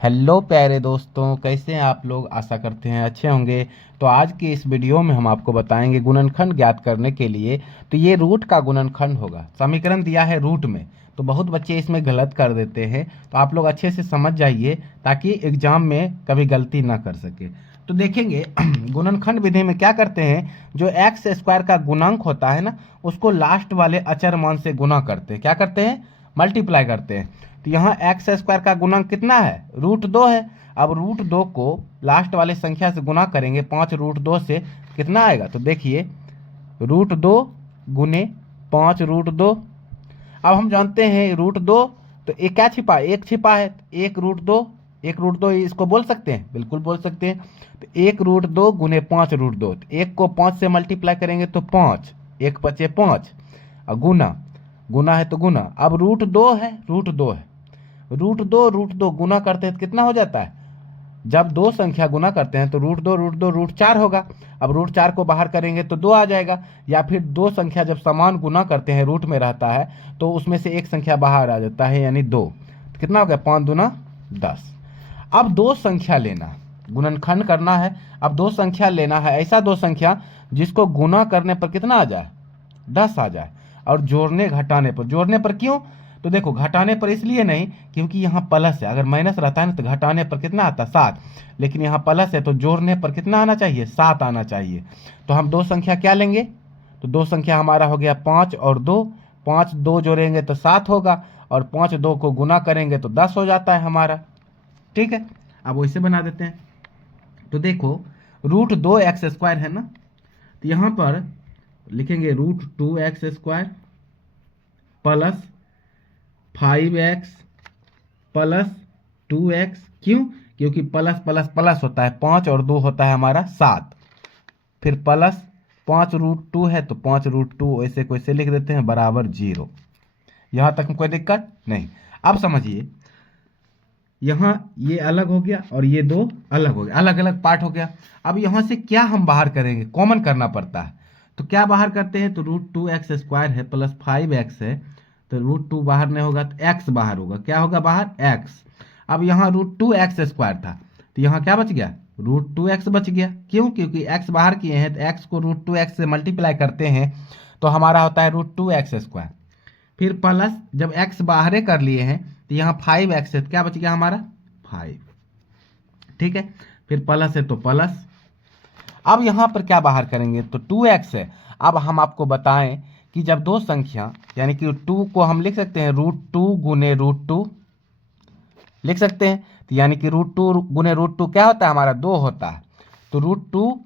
Hello प्यारे दोस्तों, कैसे हैं आप लोग। आशा करते हैं अच्छे होंगे। तो आज की इस वीडियो में हम आपको बताएंगे गुणनखंड ज्ञात करने के लिए। तो ये रूट का गुणनखंड होगा। समीकरण दिया है रूट में, तो बहुत बच्चे इसमें गलत कर देते हैं। तो आप लोग अच्छे से समझ जाइए ताकि एग्जाम में कभी गलती ना कर सके। तो देखेंगे गुणनखंड विधि में क्या करते हैं, जो एक्स स्क्वायर का गुणांक होता है ना, उसको लास्ट वाले अचर मान से गुना करते हैं। क्या करते हैं? मल्टीप्लाई करते हैं। तो यहाँ एक्स स्क्वायर का गुणांक कितना है? √2 है। अब √2 को लास्ट वाले संख्या से गुना करेंगे 5 √2 से, कितना आएगा? तो देखिए √2 गुने 5 √2। अब हम जानते हैं √2, तो एक क्या छिपा है? एक छिपा है। एक √2 इसको बोल सकते हैं, बिल्कुल बोल सकते हैं। तो 1 √2 गुने 5 √2, तो एक को 5 से मल्टीप्लाई करेंगे तो 5, एक बचे 5, और गुना गुना है तो गुना। अब √2 है, √2 है, √2 गुना करते हैं तो कितना हो जाता है? जब दो संख्या गुना करते हैं तो √2 √4 होगा। अब √4 को बाहर करेंगे तो 2 आ जाएगा। या फिर दो संख्या जब समान गुना करते हैं, रूट में रहता है, तो उसमें से एक संख्या बाहर आ जाता है, यानी 2। तो कितना हो गया? 5 दूना 10। अब दो संख्या लेना, गुणनखंड करना है। अब दो संख्या लेना है, ऐसा दो संख्या जिसको गुना करने पर कितना आ जाए? 10 आ जाए। और जोड़ने घटाने पर, जोड़ने पर क्यों? तो देखो, घटाने पर इसलिए नहीं क्योंकि यहाँ प्लस है। अगर माइनस रहता है ना तो घटाने पर कितना आता? 7। लेकिन यहाँ प्लस है तो जोड़ने पर कितना आना चाहिए? 7 आना चाहिए। तो हम दो संख्या क्या लेंगे? तो दो संख्या हमारा हो गया 5 और 2। 5 2 जोड़ेंगे तो 7 होगा, और 5 2 को गुना करेंगे तो 10 हो जाता है हमारा। ठीक है, अब वैसे बना देते हैं। तो देखो, √2x² है ना, तो यहाँ पर लिखेंगे √2x² plus 5x plus 2x। क्यों? क्योंकि प्लस प्लस प्लस होता है, 5 और 2 होता है हमारा 7। फिर प्लस 5 √2 है तो 5 √2 ऐसे को ऐसे लिख देते हैं, बराबर 0। यहाँ तक कोई दिक्कत नहीं। अब समझिए, यहाँ ये अलग हो गया और ये दो अलग हो गया, अलग अलग पार्ट हो गया। अब यहाँ से क्या हम बाहर करेंगे? कॉमन करना पड़ता है। तो क्या बाहर करते हैं? तो √2x² है प्लस 5x है, तो √2 बाहर नहीं होगा तो x बाहर होगा। क्या होगा बाहर? x। अब यहाँ √2x² था, तो यहाँ क्या बच गया? √2x बच गया। क्यों? क्योंकि x बाहर किए हैं तो x को √2x से मल्टीप्लाई करते हैं तो हमारा होता है √2x²। फिर प्लस, जब x बाहरे कर लिए हैं तो यहाँ 5x है तो क्या बच गया हमारा? 5। ठीक है, फिर प्लस है तो प्लस। अब यहाँ पर क्या बाहर करेंगे? तो 2x है। अब हम आपको बताएं कि जब दो संख्या, यानी कि 2 को हम लिख सकते हैं √2 गुने √2 लिख सकते हैं। तो यानी कि √2 गुने √2 क्या होता है हमारा? 2 होता है। तो √2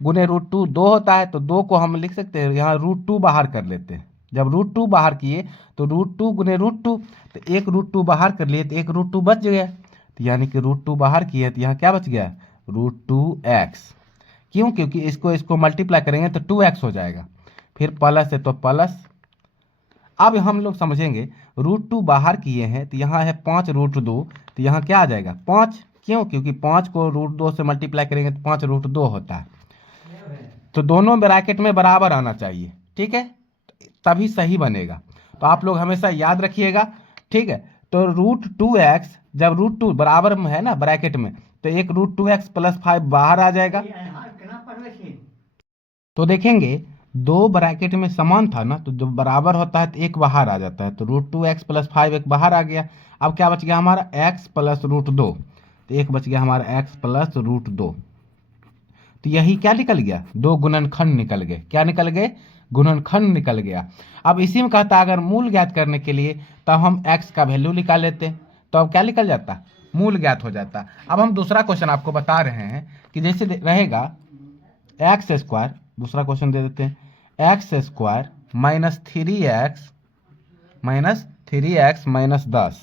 गुने √2 2 होता है, तो 2 को हम लिख सकते हैं, यहाँ √2 बाहर कर लेते हैं। जब √2 बाहर किए तो √2 गुने √2, तो एक √2 बाहर कर लिए तो एक √2 बच गया। तो यानी कि √2 बाहर किए तो यहाँ क्या बच गया? √2x। क्यों? क्योंकि इसको इसको मल्टीप्लाई करेंगे तो 2x हो जाएगा। फिर प्लस है तो प्लस। अब हम लोग समझेंगे, √2 बाहर किए हैं तो यहाँ है 5 √2, तो यहाँ क्या आ जाएगा? 5। क्यों? क्योंकि 5 को √2 से मल्टीप्लाई करेंगे तो 5 √2 होता है। तो दोनों ब्रैकेट में बराबर आना चाहिए, ठीक है, तभी सही बनेगा। तो आप लोग हमेशा याद रखिएगा, ठीक है। तो √2x, जब √2 बराबर में है ना ब्रैकेट में, तो एक √2x प्लस 5 बाहर आ जाएगा। तो देखेंगे, दो ब्रैकेट में समान था ना, तो जब बराबर होता है तो एक बाहर आ जाता है। तो √2x प्लस 5 एक बाहर आ गया। अब क्या बच गया हमारा? x प्लस √2, तो एक बच गया हमारा x प्लस √2। तो यही क्या निकल गया? दो गुणनखंड निकल गए। क्या निकल गए? गुणनखंड निकल गया। अब इसी में कहता है अगर मूल ज्ञात करने के लिए, तब हम x का वैल्यू निकाल लेते हैं, तो अब क्या निकल जाता? मूल ज्ञात हो जाता। अब हम दूसरा क्वेश्चन आपको बता रहे हैं कि जैसे रहेगा x², दूसरा क्वेश्चन दे देते हैं, x² -3x -10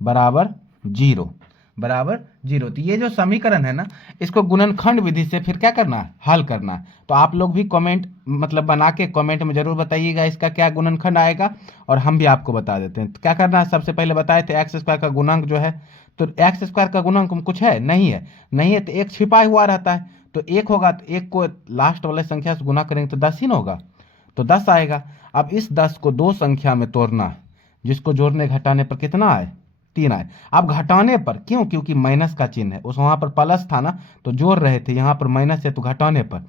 बराबर 0, बराबर 0। तो ये जो समीकरण है ना, इसको गुणनखंड विधि से फिर क्या करना है? हल करना है। तो आप लोग भी कमेंट मतलब बना के कमेंट में जरूर बताइएगा इसका क्या गुणनखंड आएगा, और हम भी आपको बता देते हैं। तो क्या करना है? सबसे पहले बताए थे x² का गुणांक जो है, तो x² का गुणांक कुछ है? नहीं है। नहीं है तो एक छिपा हुआ रहता है, तो एक होगा तो एक को लास्ट वाले संख्या से गुना करेंगे तो 10 ही ना होगा, तो 10 आएगा। अब इस 10 को दो संख्या में तोड़ना है, जिसको जोड़ने घटाने पर कितना आए? 3 आए। अब घटाने पर क्यों, क्योंकि माइनस का चिन्ह है, उस वहाँ पर प्लस था ना तो जोड़ रहे थे, यहाँ पर माइनस है तो घटाने पर।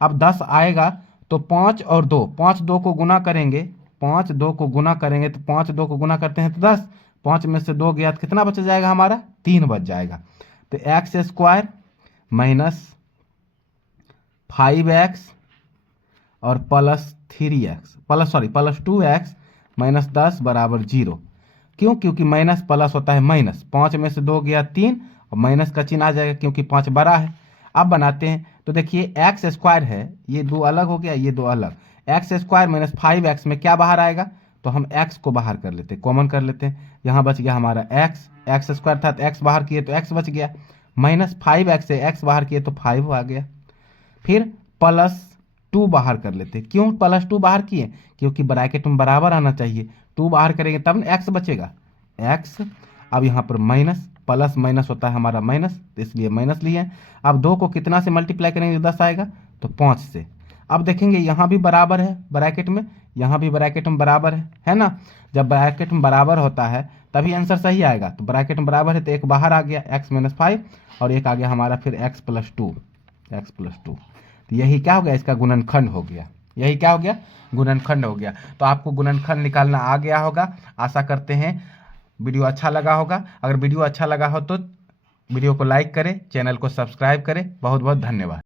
अब 10 आएगा तो 5 और 2, 5 2 को गुना करेंगे, 5 2 को गुना करेंगे तो 5 2 को गुना करते हैं तो 10, 5 में से 2 गया तो कितना बच जाएगा हमारा, 3 बच जाएगा। तो एक्स स्क्वायर माइनस 5x और plus 3x plus 2x minus 10 बराबर 0। क्यों, क्योंकि माइनस प्लस होता है माइनस, 5 में से 2 गया 3 और माइनस का चिन्ह आ जाएगा क्योंकि 5 बड़ा है। अब बनाते हैं तो देखिए एक्स स्क्वायर है, ये 2 अलग हो गया, ये 2 अलग, एक्स स्क्वायर माइनस 5x में क्या बाहर आएगा, तो हम x को बाहर कर लेते हैं, कॉमन कर लेते हैं। यहाँ बच गया हमारा एक्स स्क्वायर था तो x बाहर किए तो x बच गया, माइनस 5x से x बाहर किए तो 5 आ गया। फिर प्लस 2 बाहर कर लेते, क्यों प्लस 2 बाहर किए, क्योंकि ब्रैकेट में बराबर आना चाहिए, 2 बाहर करेंगे तब ना x बचेगा, x। अब यहाँ पर माइनस, प्लस माइनस होता है हमारा माइनस, तो इसलिए माइनस लिए। अब 2 को कितना से मल्टीप्लाई करेंगे 10 आएगा, तो 5 से। अब देखेंगे यहाँ भी बराबर है ब्रैकेट में, यहाँ भी ब्रैकेट में बराबर है ना। जब ब्रैकेट में बराबर होता है तभी आंसर सही आएगा, तो ब्रैकेट में बराबर है तो एक बाहर आ गया x माइनस 5 और एक आ गया हमारा फिर x प्लस 2। तो यही क्या हो गया, इसका गुणनखंड हो गया, यही क्या हो गया, गुणनखंड हो गया। तो आपको गुणनखंड निकालना आ गया होगा, आशा करते हैं वीडियो अच्छा लगा होगा। अगर वीडियो अच्छा लगा हो तो वीडियो को लाइक करें, चैनल को सब्सक्राइब करें। बहुत बहुत धन्यवाद।